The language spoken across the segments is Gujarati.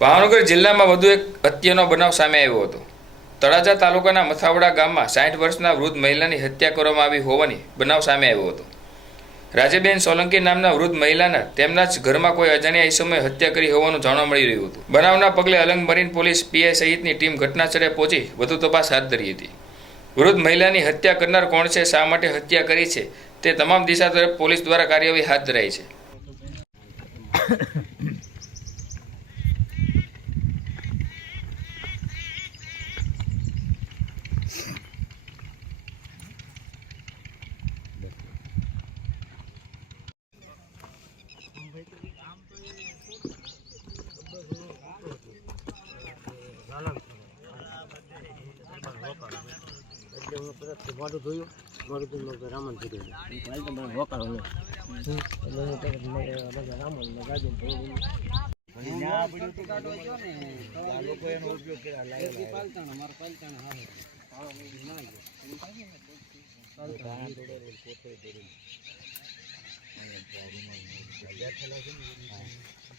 ભાવનગર જિલ્લામાં વધુ એક હત્યાનો બનાવ સામે આવ્યો હતો। તળાજા તાલુકાના મથાવડા ગામમાં 60 વર્ષના વૃદ્ધ મહિલાની હત્યા કરવામાં આવી હોવાની બનાવ સામે આવ્યો હતો। રાજેબેન સોલંકી નામના વૃદ્ધ મહિલાના તેમના જ ઘરમાં કોઈ અજાણ્યા ઈસમે હત્યા કરી હોવાનું જાણવા મળી રહ્યું હતું। બનાવના પગલે અલંગ મરીન પોલીસ પીઆઈ સહિતની ટીમ ઘટનાસ્થળે પહોંચી વધુ તપાસ હાથ ધરી હતી। વૃદ્ધ મહિલાની હત્યા કરનાર કોણ છે, શા માટે હત્યા કરી છે, તે તમામ દિશા તરફ પોલીસ દ્વારા કાર્યવાહી હાથ ધરાઈ છે। મોટું જોયું રામન થઈ ગયું વોકાળો લોકો એનો ઉપયોગ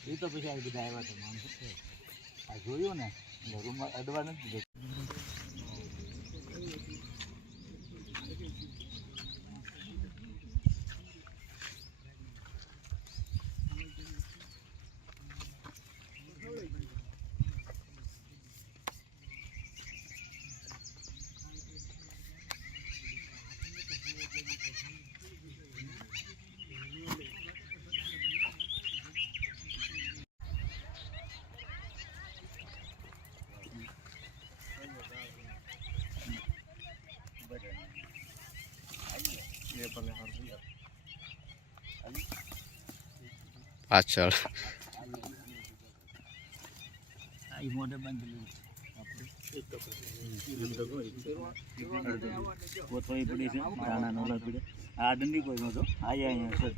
એ તો પછી આ બધા આવ્યા છે માણસો આ જોયું ને રૂમમાં અડવા નથી। પાછળ મોઢે બાંધેલું પડી છે આ દંડી કોઈ નતો અહીંયા